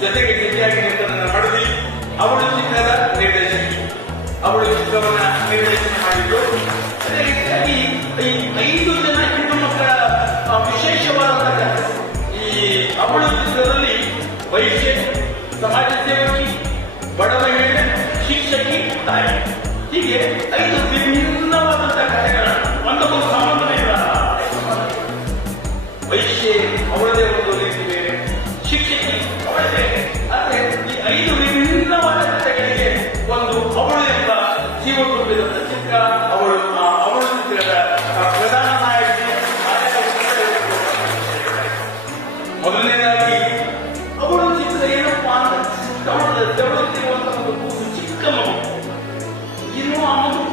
ಜೊತೆಗೆ ಗಟ್ಟಿಯಾಗಿ ನಿರ್ಧಾರ ಮಾಡಿದ್ವಿ ಅವಳು ಚಿತ್ರದ ನಿರ್ದೇಶಕಿ. ಅವಳು ಚಿತ್ರವನ್ನ ನಿರ್ದೇಶನ ಮಾಡಿದ್ರು ಅದೇ ರೀತಿಯಾಗಿ ಐದು ಜನ ಹೆಣ್ಣು ಮಕ್ಕಳ ವಿಶೇಷವಾದಂತಹ ಈ ಅವಳು ಚಿತ್ರದಲ್ಲಿ ವೈದ್ಯ ಸಮಾಜ ಸೇವಕಿ ಬಡ ಮಹಿಳೆ, ಶಿಕ್ಷಕಿ ತಾಯಿ ಹೀಗೆ ಐದು ವಿಭಿನ್ನವಾದಂತಹ ಕಥೆಗಳ ಒಂದೊಂದು ಇಲ್ಲ ವೈಶ್ಯ ಅವಳದೇ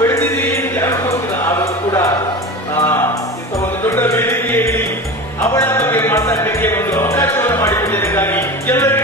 ಬೆಳೆದಿದ್ದೀರಿ ಅಂತ ಗೊತ್ತಿಲ್ಲ ಆದರೂ ಕೂಡ ಇಂಥ ಒಂದು ದೊಡ್ಡ ವೇದಿಕೆಯಲ್ಲಿ ಅವಳ ಬಗ್ಗೆ ಮಾತಾಡಲಿಕ್ಕೆ ಒಂದು ಅವಕಾಶವನ್ನು ಮಾಡಿಕೊಟ್ಟಿದ್ದಕ್ಕಾಗಿ ಎಲ್ಲರಿಗೂ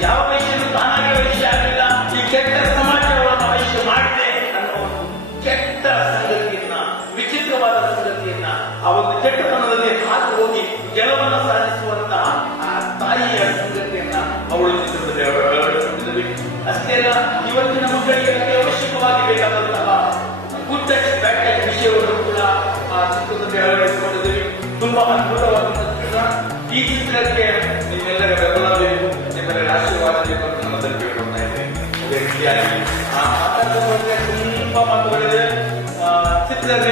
ಯಾವ ರೀತಿಯೂ ತಾನಾಗಿ ವಹಿಸಿ ಈ ಕೆಟ್ಟ ಸಮಾಜವನ್ನು ಮಾಡಿದೆ ಅನ್ನೋ ಕೆಟ್ಟ ಸಂಗತಿಯನ್ನ, ವಿಚಿತ್ರವಾದ ಸಂಗತಿಯನ್ನ ಆ ಕೆಟ್ಟ ಕೆಟ್ಟತನದಲ್ಲಿ ಹಾದು ಹೋಗಿ ಸಾಧಿಸುವಂತಹ ಆ ತಾಯಿಯ ಸಂಗತಿಯನ್ನ ಅವಳು ಚಿತ್ರದಲ್ಲಿ ಅಷ್ಟೇ ಅಲ್ಲ ಇವತ್ತಿನ ಅವಶ್ಯಕವಾಗಿ ಬೇಕಾದಂತಹ ಗುಡ್ ವಿಷಯವನ್ನು ಕೂಡ ಆ ಚಿತ್ರದಲ್ಲಿ ಅಳವಡಿಸಿಕೊಂಡಿದ್ದೀವಿ ತುಂಬಾ ಅದ್ಭುತವಾದಂತಹ ಚಿತ್ರ ಈ ಚಿತ್ರಕ್ಕೆ ಮೊದಲು ತುಂಬ ಮಾತುಗಳಿದೆ ಚಿತ್ರದ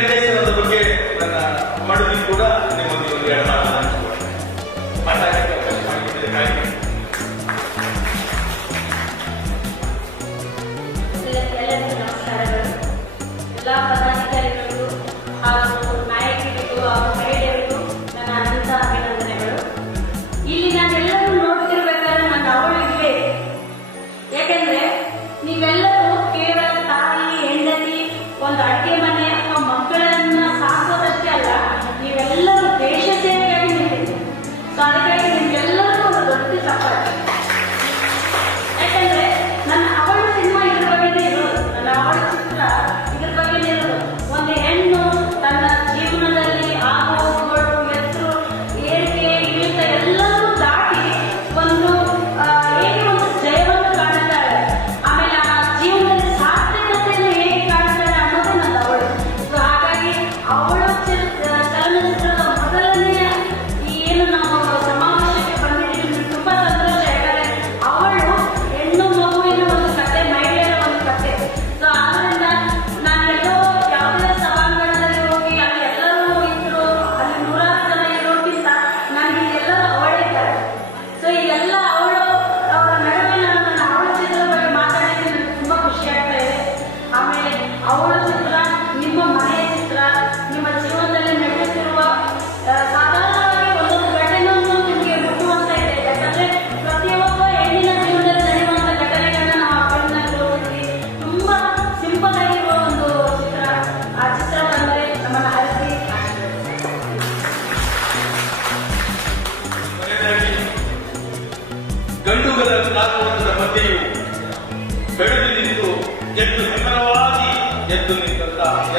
ಬೆಳೆದು ನಿಂತು ಎದ್ದು ಬೆಂಬಲವಾಗಿ ಎದ್ದು ನಿಂತ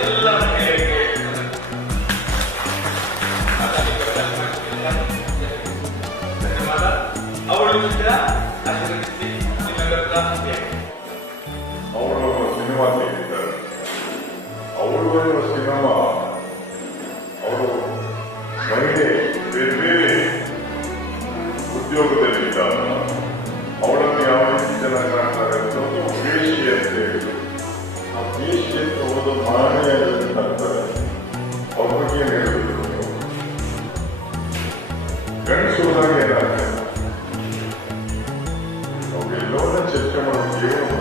ಎಲ್ಲ ಅವಳು ಸಿನಿಮಾ ಅವರು ಸಿನಿಮಾ ಬೇರೆ ಬೇರೆ ಉದ್ಯೋಗದಲ್ಲಿದ್ದಾಗ ಅವಳನ್ನು ಯಾವ ರೀತಿ ಜನ ಗಂಡಸೂರಾಗಿ ಏನಾಗ್ತದೆ ಅವ್ರಿಗೆಲ್ಲವನ್ನ ಚರ್ಚೆ ಮಾಡೋಕ್ಕೆ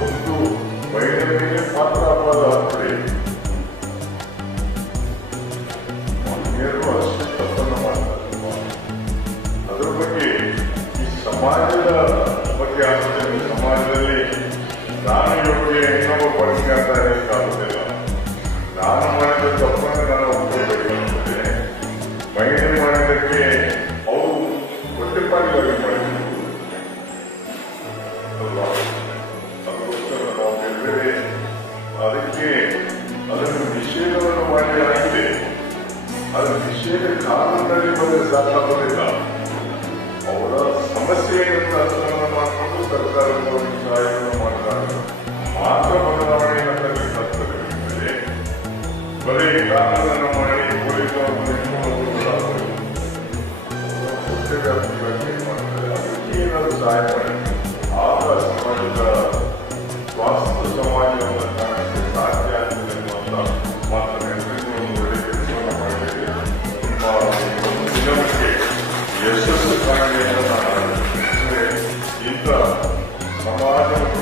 Father.